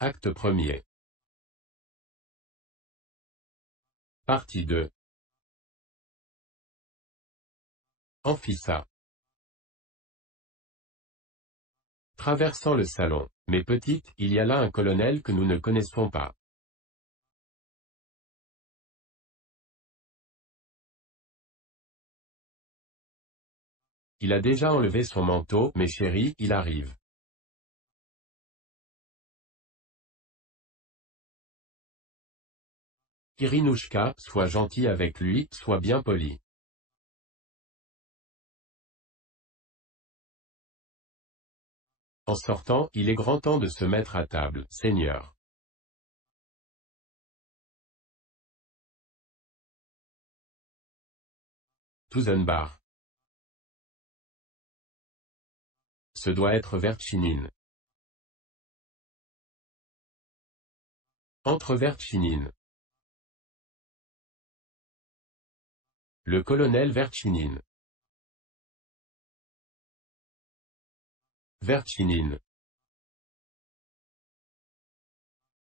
Acte premier. Partie 2. Amphissa. Traversant le salon. Mais petite, il y a là un colonel que nous ne connaissons pas. Il a déjà enlevé son manteau, mais chérie, il arrive. Irinouchka, sois gentil avec lui, sois bien poli. En sortant, il est grand temps de se mettre à table, Seigneur. Tuzenbach. Ce doit être Vertchinine. Entre Vertchinine. Le colonel Vertchinine. Vertchinine.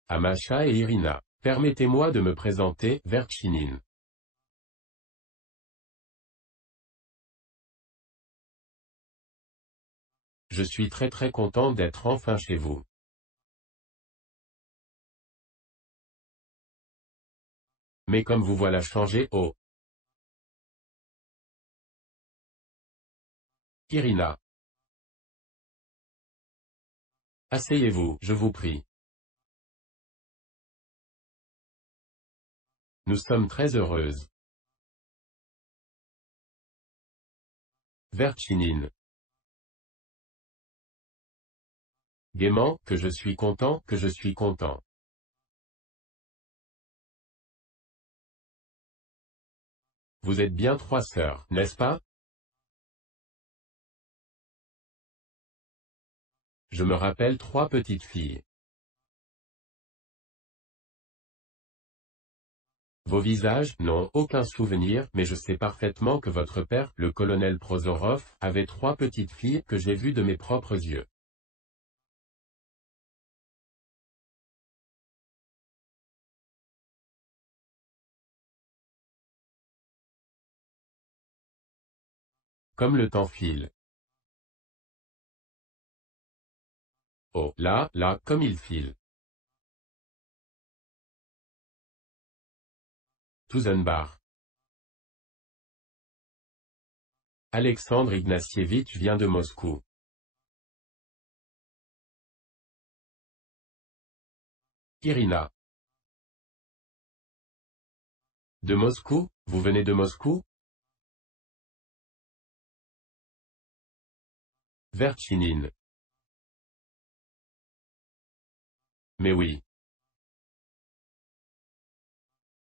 Amasha et Irina. Permettez-moi de me présenter, Vertchinine. Je suis très content d'être enfin chez vous. Mais comme vous voilà changé, oh. Irina. Asseyez-vous, je vous prie. Nous sommes très heureuses. Vertchinine. Gaiement, que je suis content, que je suis content. Vous êtes bien trois sœurs, n'est-ce pas? Je me rappelle trois petites filles. Vos visages, non, aucun souvenir, mais je sais parfaitement que votre père, le colonel Prozorov, avait trois petites filles que j'ai vues de mes propres yeux. Comme le temps file. Oh, là, comme il file. Tuzenbach. Alexandre Ignatievitch vient de Moscou. Irina. De Moscou? Vous venez de Moscou? Vertchinine. Mais oui.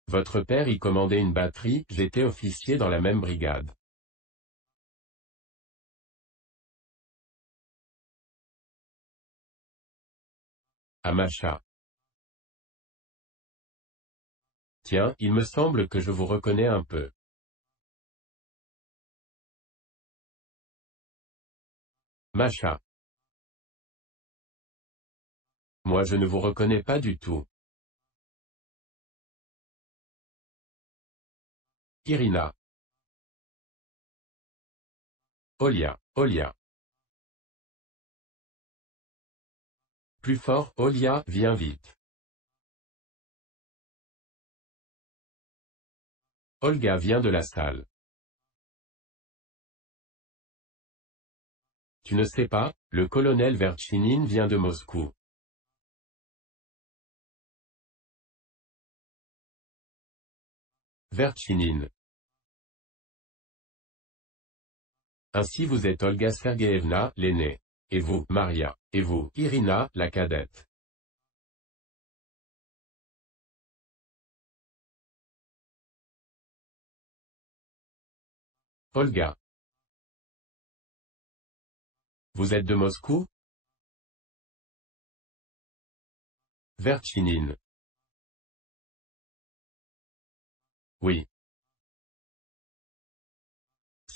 Votre père y commandait une batterie, j'étais officier dans la même brigade. Amasha. Tiens, il me semble que je vous reconnais un peu. Masha. Moi je ne vous reconnais pas du tout. Irina. Olia. Olia. Plus fort, Olia, viens vite. Olga vient de la salle. Tu ne sais pas, le colonel Vertchinine vient de Moscou. Vertchinine. Ainsi vous êtes Olga Sergeevna, l'aînée. Et vous, Maria. Et vous, Irina, la cadette. Olga. Vous êtes de Moscou? Vertchinine. Oui.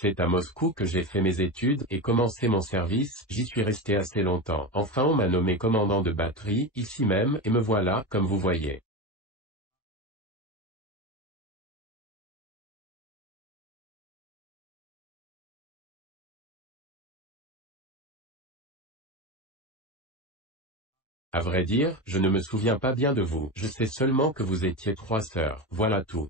C'est à Moscou que j'ai fait mes études et commencé mon service, j'y suis resté assez longtemps. Enfin on m'a nommé commandant de batterie, ici même, et me voilà, comme vous voyez. À vrai dire, je ne me souviens pas bien de vous. Je sais seulement que vous étiez 3 sœurs, voilà tout.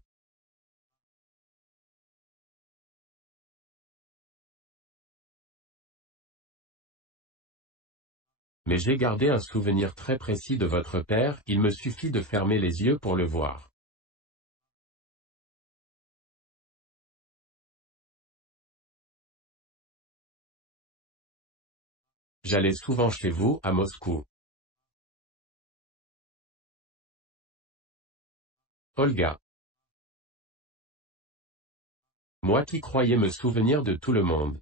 Mais j'ai gardé un souvenir très précis de votre père, il me suffit de fermer les yeux pour le voir. J'allais souvent chez vous, à Moscou. Olga. Moi qui croyais me souvenir de tout le monde.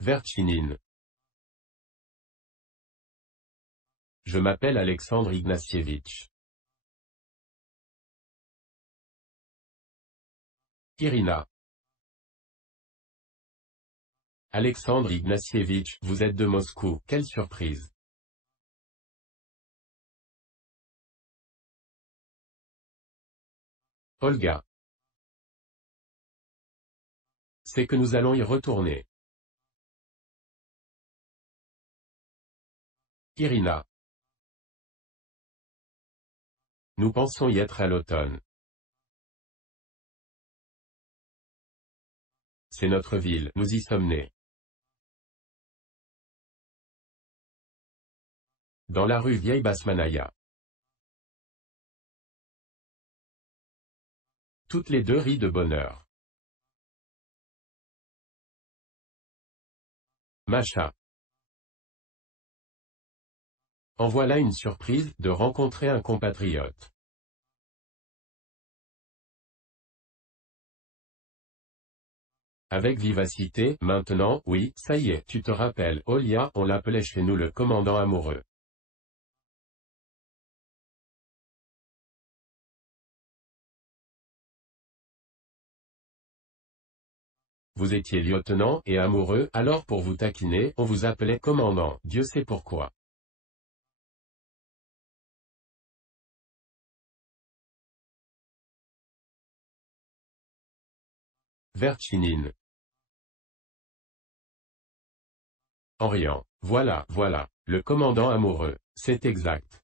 Verchinine. Je m'appelle Alexandre Ignacievitch. Irina. Alexandre Ignacievitch, vous êtes de Moscou, quelle surprise. Olga. C'est que nous allons y retourner. Irina. Nous pensons y être à l'automne. C'est notre ville, nous y sommes nés. Dans la rue Vieille Basmanaya. Toutes les deux rient de bonheur. Macha. En voilà une surprise, de rencontrer un compatriote. Avec vivacité, maintenant, oui, ça y est, tu te rappelles, Olia, on l'appelait chez nous le commandant amoureux. Vous étiez lieutenant, et amoureux, alors pour vous taquiner, on vous appelait commandant, Dieu sait pourquoi. Verchinine. En riant. Voilà, voilà. Le commandant amoureux. C'est exact.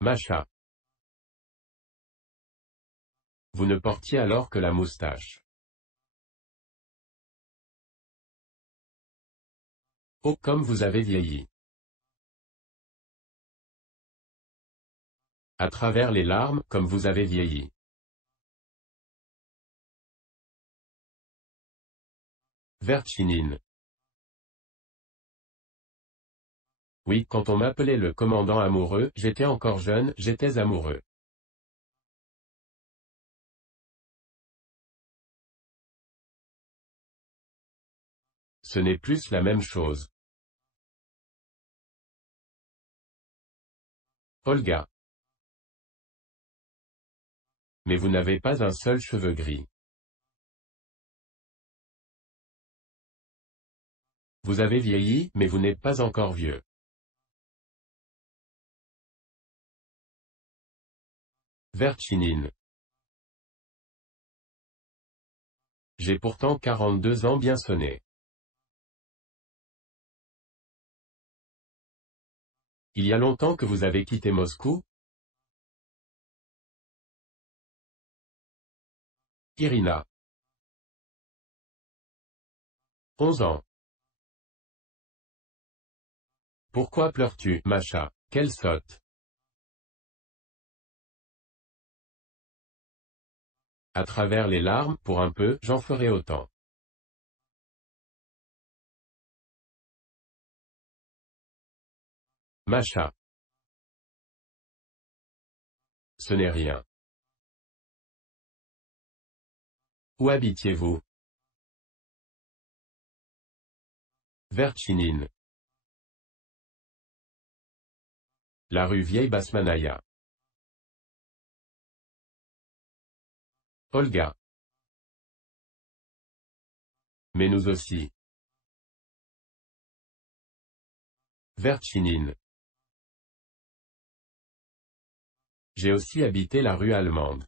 Macha. Vous ne portiez alors que la moustache. Oh, comme vous avez vieilli. À travers les larmes, comme vous avez vieilli. Verchinine. Oui, quand on m'appelait le commandant amoureux, j'étais encore jeune, j'étais amoureux. Ce n'est plus la même chose. Olga. Mais vous n'avez pas un seul cheveu gris. Vous avez vieilli, mais vous n'êtes pas encore vieux. Verchinine. J'ai pourtant 42 ans bien sonnés. Il y a longtemps que vous avez quitté Moscou? Irina. 11 ans. Pourquoi pleures-tu, Macha? Quelle sotte. À travers les larmes, pour un peu, j'en ferai autant. Macha. Ce n'est rien. Où habitiez-vous? Verchinine. La rue Vieille Basmanaïa. Olga. Mais nous aussi. Vertchinine. J'ai aussi habité la rue Allemande.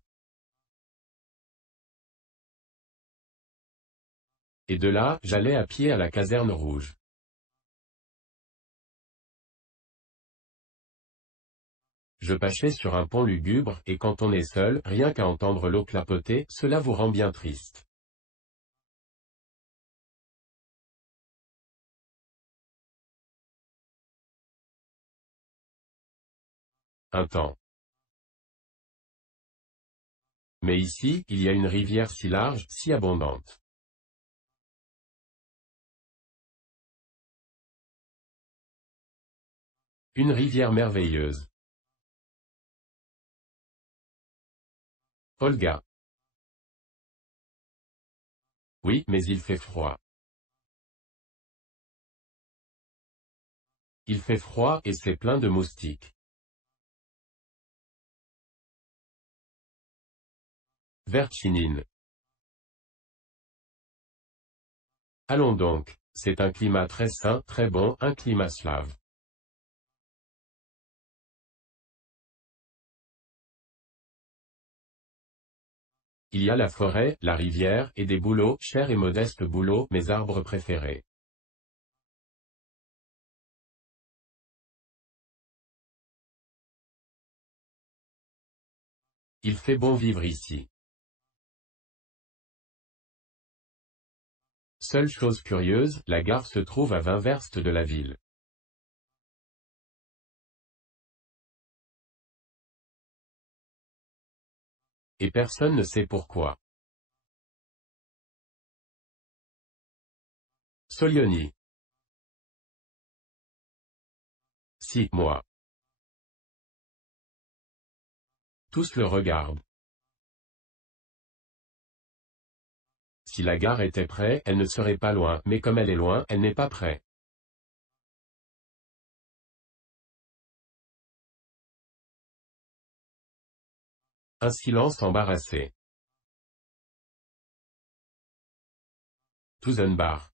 Et de là, j'allais à pied à la caserne rouge. Je pâchais sur un pont lugubre, et quand on est seul, rien qu'à entendre l'eau clapoter, cela vous rend bien triste. Un temps. Mais ici, il y a une rivière si large, si abondante. Une rivière merveilleuse. Olga. Oui, mais il fait froid. Il fait froid, et c'est plein de moustiques. Vertchinine. Allons donc. C'est un climat très sain, très bon, un climat slave. Il y a la forêt, la rivière, et des bouleaux, chers et modestes bouleaux, mes arbres préférés. Il fait bon vivre ici. Seule chose curieuse, la gare se trouve à 20 verstes de la ville. Et personne ne sait pourquoi. Solioni. Si, moi. Tous le regardent. Si la gare était près, elle ne serait pas loin, mais comme elle est loin, elle n'est pas près. Un silence embarrassé. Tuzenbar.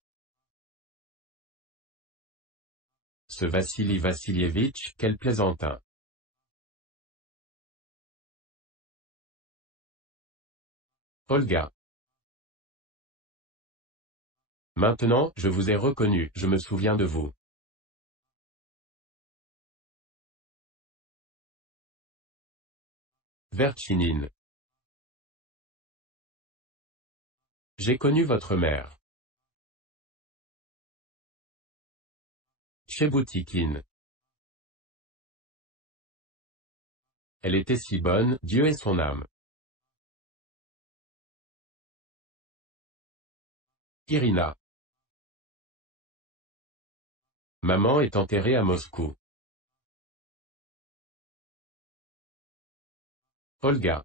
Ce Vassili Vassilievitch, quel plaisantin. Olga. Maintenant, je vous ai reconnu, je me souviens de vous. Vertchinine. J'ai connu votre mère. Tcheboutikin. Elle était si bonne, Dieu ait son âme. Irina. Maman est enterrée à Moscou. Olga.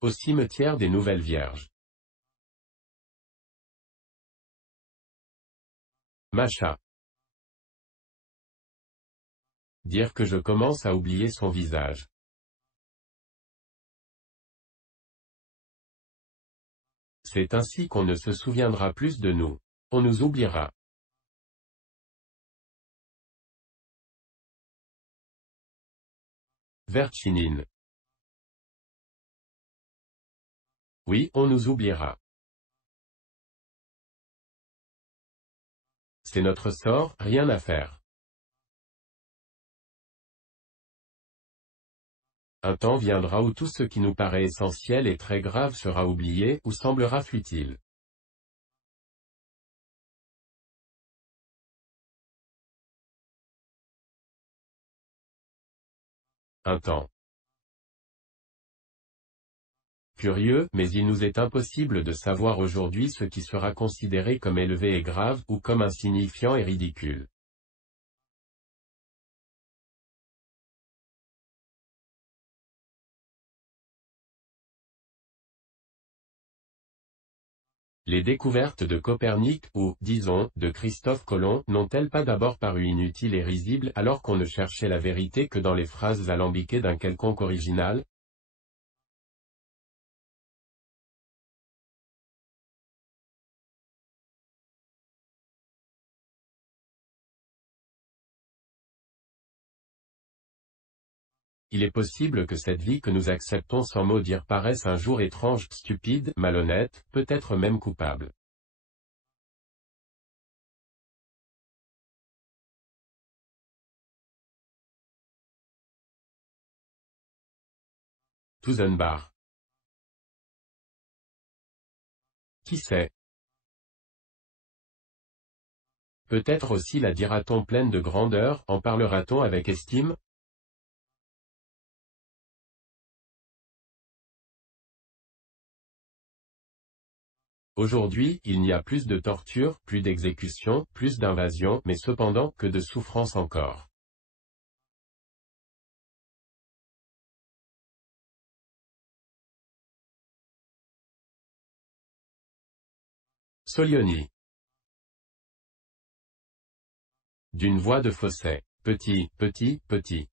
Au cimetière des Nouvelles Vierges. Macha. Dire que je commence à oublier son visage. C'est ainsi qu'on ne se souviendra plus de nous. On nous oubliera. Vertchinine. Oui, on nous oubliera. C'est notre sort, rien à faire. Un temps viendra où tout ce qui nous paraît essentiel et très grave sera oublié, ou semblera futile. Un temps. Curieux, mais il nous est impossible de savoir aujourd'hui ce qui sera considéré comme élevé et grave, ou comme insignifiant et ridicule. Les découvertes de Copernic, ou, disons, de Christophe Colomb, n'ont-elles pas d'abord paru inutiles et risibles alors qu'on ne cherchait la vérité que dans les phrases alambiquées d'un quelconque original? Il est possible que cette vie que nous acceptons sans mot dire paraisse un jour étrange, stupide, malhonnête, peut-être même coupable. Tusenbach. Qui sait? Peut-être aussi la dira-t-on pleine de grandeur, en parlera-t-on avec estime? Aujourd'hui, il n'y a plus de torture, plus d'exécution, plus d'invasion, mais cependant, que de souffrance encore. Solioni. D'une voix de fausset. Petit, petit, petit.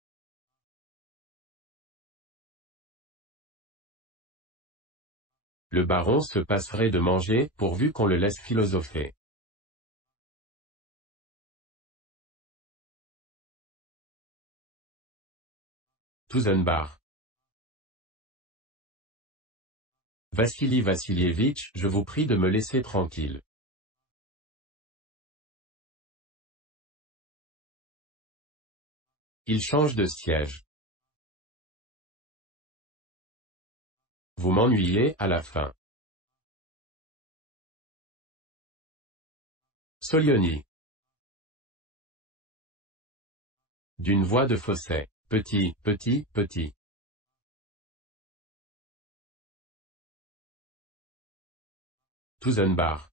Le baron se passerait de manger, pourvu qu'on le laisse philosopher. Tusenbach. Vassili Vassilievitch, je vous prie de me laisser tranquille. Il change de siège. Vous m'ennuyez, à la fin. Solioni. D'une voix de fausset. Petit, petit, petit. Tusenbach.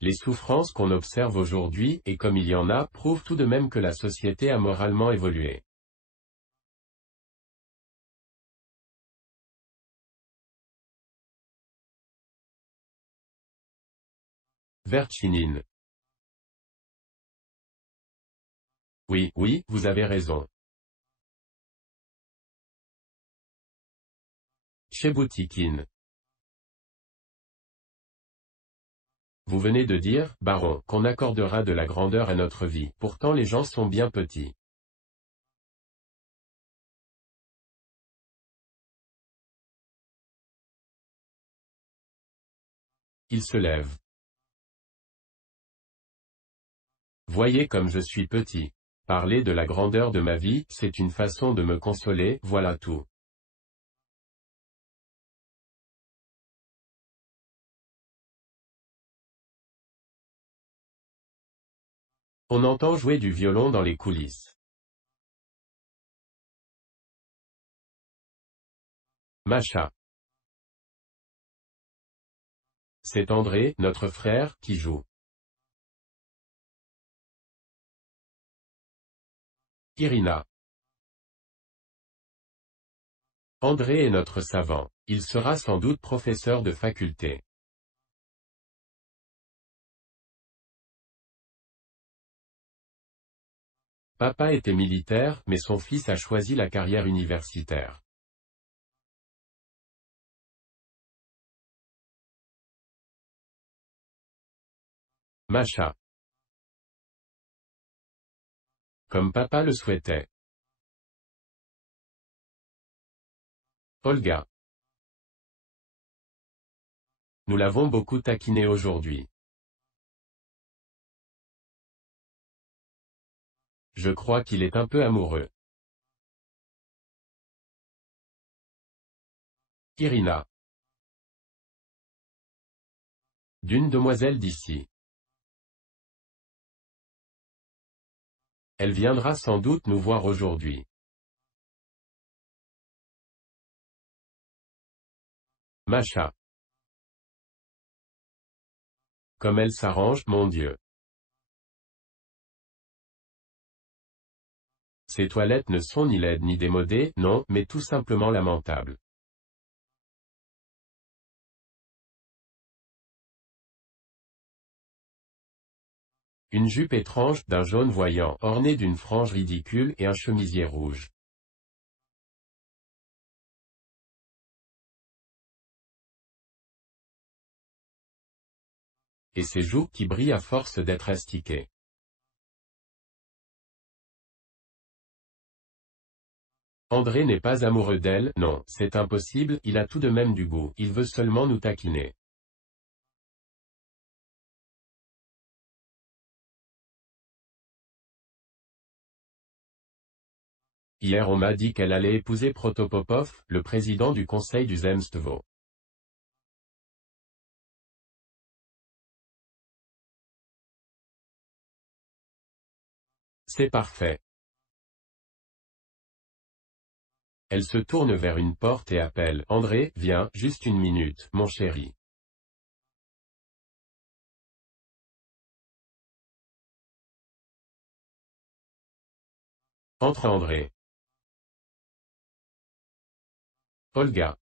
Les souffrances qu'on observe aujourd'hui, et comme il y en a, prouvent tout de même que la société a moralement évolué. Verchinine. Oui, oui, vous avez raison. Chebutikine. Vous venez de dire, baron, qu'on accordera de la grandeur à notre vie, pourtant les gens sont bien petits. Il se lève. Voyez comme je suis petit. Parler de la grandeur de ma vie, c'est une façon de me consoler, voilà tout. On entend jouer du violon dans les coulisses. Macha. C'est André, notre frère, qui joue. Irina. André est notre savant. Il sera sans doute professeur de faculté. Papa était militaire, mais son fils a choisi la carrière universitaire. Macha. Comme papa le souhaitait. Olga. Nous l'avons beaucoup taquiné aujourd'hui. Je crois qu'il est un peu amoureux. Irina. D'une demoiselle d'ici. Elle viendra sans doute nous voir aujourd'hui. Macha. Comme elle s'arrange, mon Dieu. Ses toilettes ne sont ni laides ni démodées, non, mais tout simplement lamentables. Une jupe étrange, d'un jaune voyant, ornée d'une frange ridicule et un chemisier rouge. Et ses joues, qui brillent à force d'être astiquées. André n'est pas amoureux d'elle, non, c'est impossible, il a tout de même du goût, il veut seulement nous taquiner. Hier on m'a dit qu'elle allait épouser Protopopov, le président du conseil du Zemstvo. C'est parfait. Elle se tourne vers une porte et appelle, André, viens, juste une minute, mon chéri. Entre André. Olga.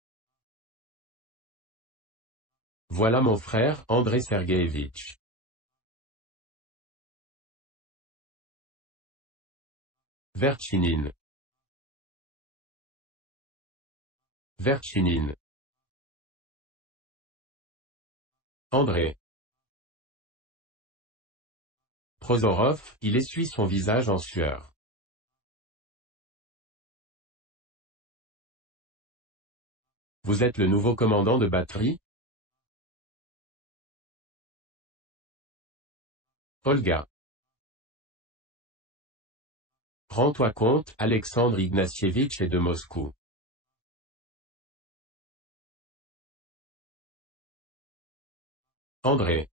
Voilà mon frère, André Sergueïevitch. Verchinine. Verchinine. André. Prozorov, il essuie son visage en sueur. Vous êtes le nouveau commandant de batterie? Olga. Rends-toi compte, Alexandre Ignatievitch est de Moscou. André.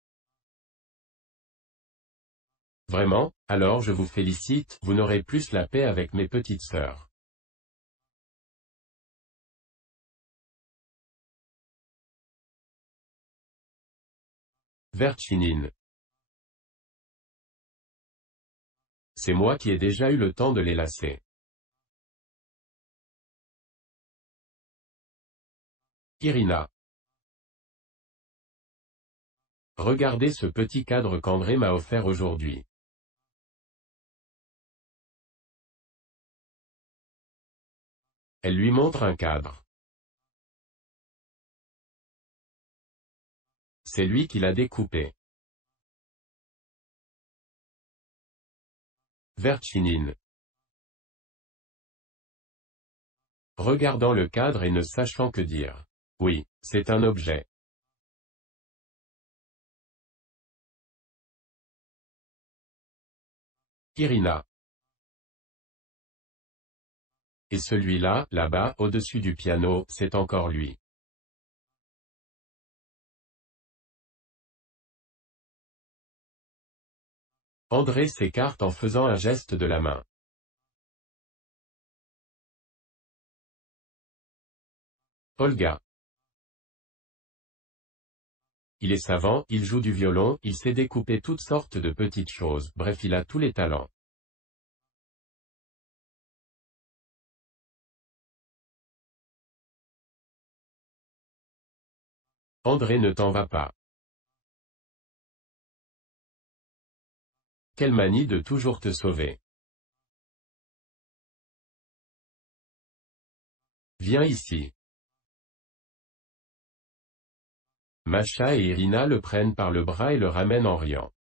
Vraiment? Alors je vous félicite, vous n'aurez plus la paix avec mes petites sœurs. Verchinine. C'est moi qui ai déjà eu le temps de les lasser. Irina. Regardez ce petit cadre qu'André m'a offert aujourd'hui. Elle lui montre un cadre. C'est lui qui l'a découpé. Verchinine. Regardant le cadre et ne sachant que dire. Oui, c'est un objet. Irina. Et celui-là, là-bas, au-dessus du piano, c'est encore lui. André s'écarte en faisant un geste de la main. Olga. Il est savant, il joue du violon, il sait découper toutes sortes de petites choses, bref il a tous les talents. André ne t'en va pas. Quelle manie de toujours te sauver. Viens ici. Masha et Irina le prennent par le bras et le ramènent en riant.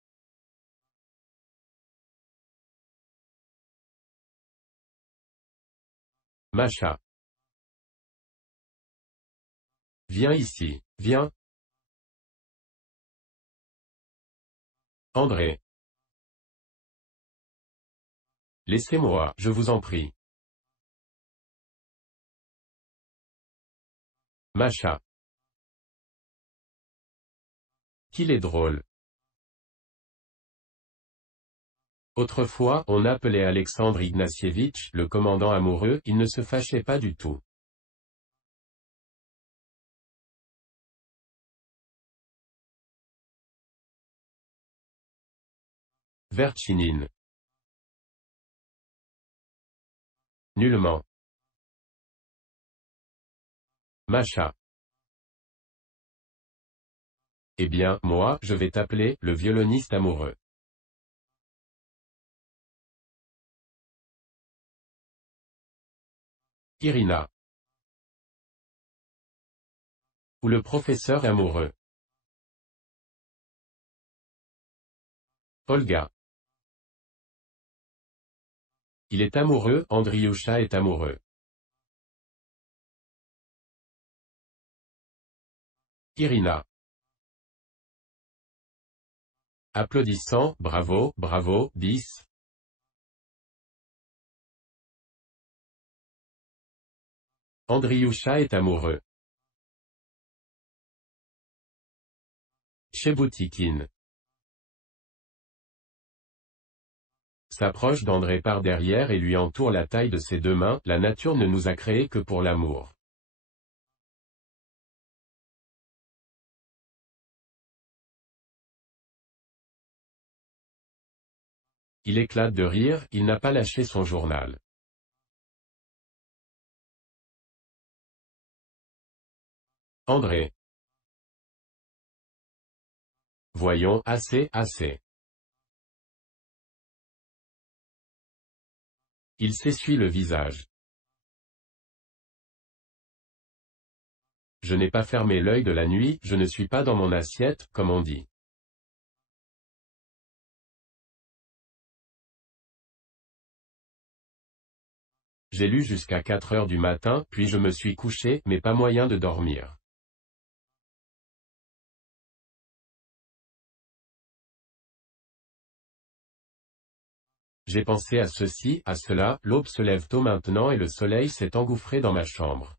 Masha. Viens ici, viens. André. Laissez-moi, je vous en prie. Masha. Qu'il est drôle. Autrefois, on appelait Alexandre Ignatievitch, le commandant amoureux, il ne se fâchait pas du tout. Verchinine. Nullement. Masha. Eh bien, moi, je vais t'appeler, le violoniste amoureux. Irina. Ou le professeur amoureux. Olga. Il est amoureux, Andriusha est amoureux. Irina. Applaudissant, bravo, bravo, bis. Andriusha est amoureux. Chebutikine. S'approche d'André par derrière et lui entoure la taille de ses deux mains, la nature ne nous a créés que pour l'amour. Il éclate de rire, il n'a pas lâché son journal. André. Voyons, assez, assez. Il s'essuie le visage. Je n'ai pas fermé l'œil de la nuit, je ne suis pas dans mon assiette, comme on dit. J'ai lu jusqu'à 4 heures du matin, puis je me suis couché, mais pas moyen de dormir. J'ai pensé à ceci, à cela, l'aube se lève tôt maintenant et le soleil s'est engouffré dans ma chambre.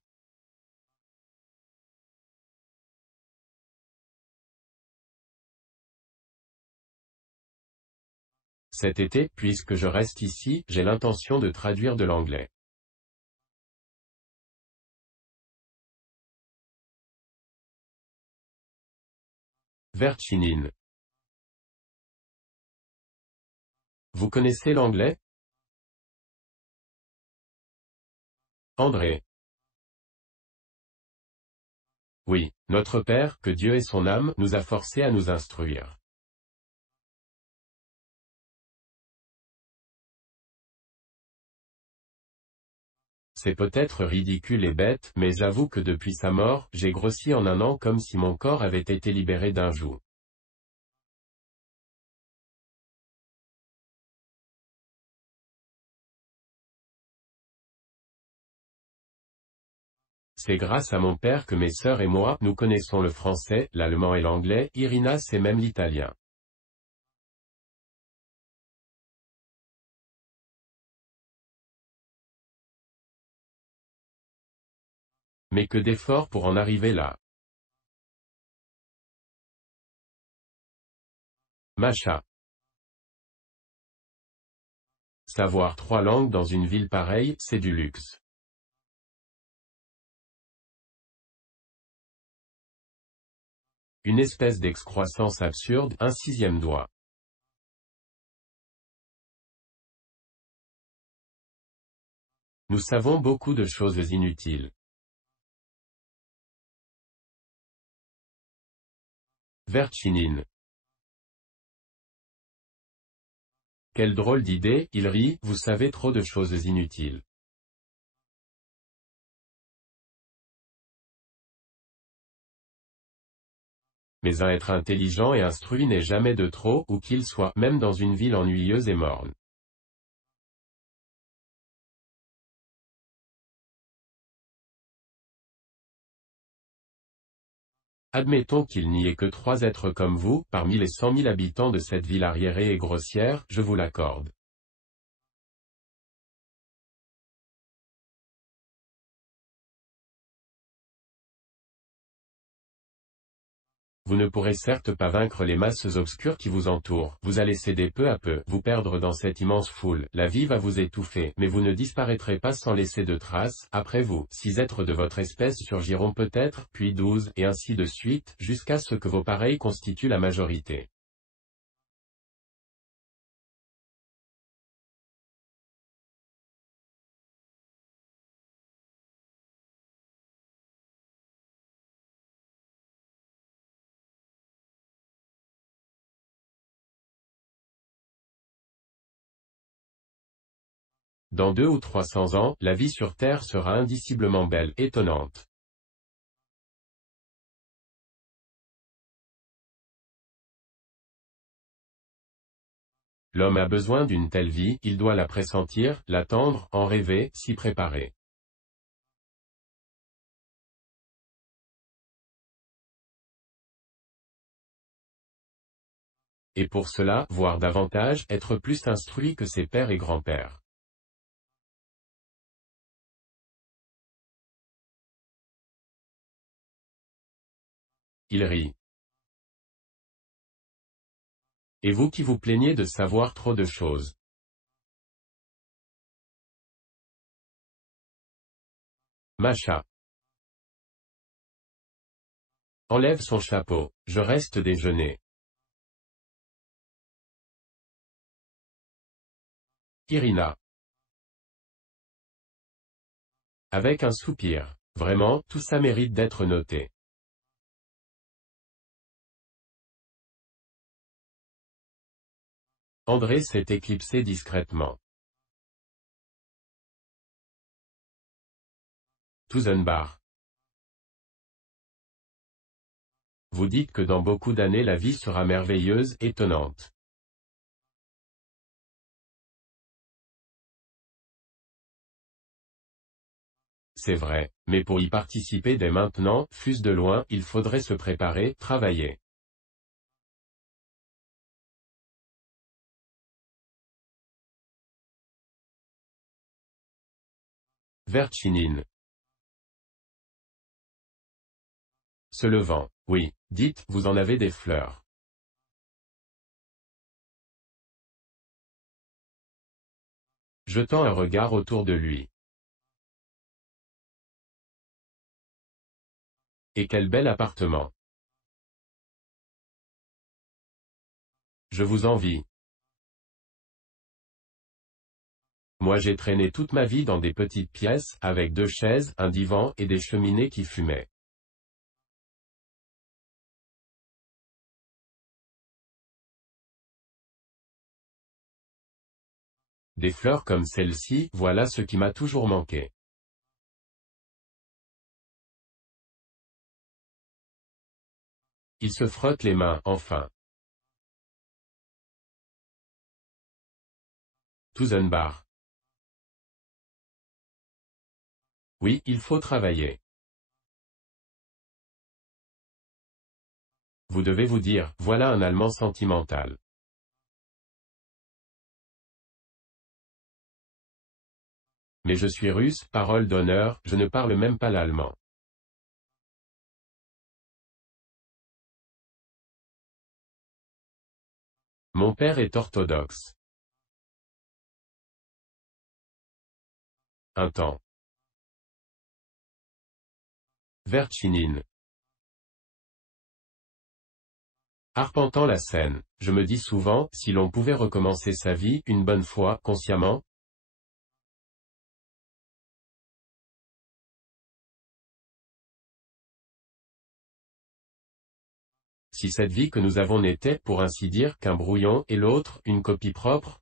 Cet été, puisque je reste ici, j'ai l'intention de traduire de l'anglais. Verchinine. Vous connaissez l'anglais? André. Oui, notre Père, que Dieu ait son âme, nous a forcés à nous instruire. C'est peut-être ridicule et bête, mais j'avoue que depuis sa mort, j'ai grossi en un an comme si mon corps avait été libéré d'un joug. C'est grâce à mon père que mes sœurs et moi, nous connaissons le français, l'allemand et l'anglais, Irina sait même l'italien. Mais que d'efforts pour en arriver là. Macha. Savoir 3 langues dans une ville pareille, c'est du luxe. Une espèce d'excroissance absurde, un 6e doigt. Nous savons beaucoup de choses inutiles. Verchinine. Quelle drôle d'idée, il rit, vous savez trop de choses inutiles. Mais un être intelligent et instruit n'est jamais de trop, où qu'il soit, même dans une ville ennuyeuse et morne. Admettons qu'il n'y ait que 3 êtres comme vous, parmi les 100 000 habitants de cette ville arriérée et grossière, je vous l'accorde. Vous ne pourrez certes pas vaincre les masses obscures qui vous entourent, vous allez céder peu à peu, vous perdre dans cette immense foule, la vie va vous étouffer, mais vous ne disparaîtrez pas sans laisser de traces, après vous, 6 êtres de votre espèce surgiront peut-être, puis 12, et ainsi de suite, jusqu'à ce que vos pareils constituent la majorité. Dans 200 ou 300 ans, la vie sur Terre sera indiciblement belle, étonnante. L'homme a besoin d'une telle vie, il doit la pressentir, l'attendre, en rêver, s'y préparer. Et pour cela, voir davantage, être plus instruit que ses pères et grands-pères. Il rit. Et vous qui vous plaignez de savoir trop de choses. Macha enlève son chapeau. Je reste déjeuner. Irina. Avec un soupir. Vraiment, tout ça mérite d'être noté. André s'est éclipsé discrètement. Tuzenbach. Vous dites que dans beaucoup d'années la vie sera merveilleuse, étonnante. C'est vrai, mais pour y participer dès maintenant, fût-ce de loin, il faudrait se préparer, travailler. Vertchinine. Se levant. Oui, dites, vous en avez des fleurs. Jetant un regard autour de lui. Et quel bel appartement. Je vous envie. Moi j'ai traîné toute ma vie dans des petites pièces, avec 2 chaises, un divan, et des cheminées qui fumaient. Des fleurs comme celle-ci, voilà ce qui m'a toujours manqué. Il se frotte les mains, enfin. Tuzenbach. Oui, il faut travailler. Vous devez vous dire, voilà un Allemand sentimental. Mais je suis russe, parole d'honneur, je ne parle même pas l'allemand. Mon père est orthodoxe. Un temps. Vertchinine. Arpentant la Seine, je me dis souvent, si l'on pouvait recommencer sa vie, une bonne fois, consciemment. Si cette vie que nous avons n'était, pour ainsi dire, qu'un brouillon, et l'autre, une copie propre.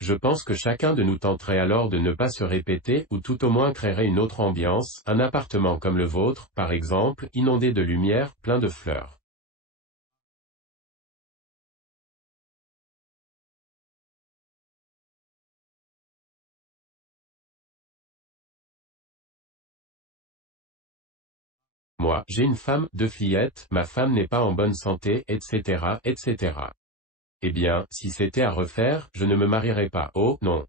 Je pense que chacun de nous tenterait alors de ne pas se répéter, ou tout au moins créerait une autre ambiance, un appartement comme le vôtre, par exemple, inondé de lumière, plein de fleurs. Moi, j'ai une femme, 2 fillettes, ma femme n'est pas en bonne santé, etc., etc. Eh bien, si c'était à refaire, je ne me marierais pas. Oh, non.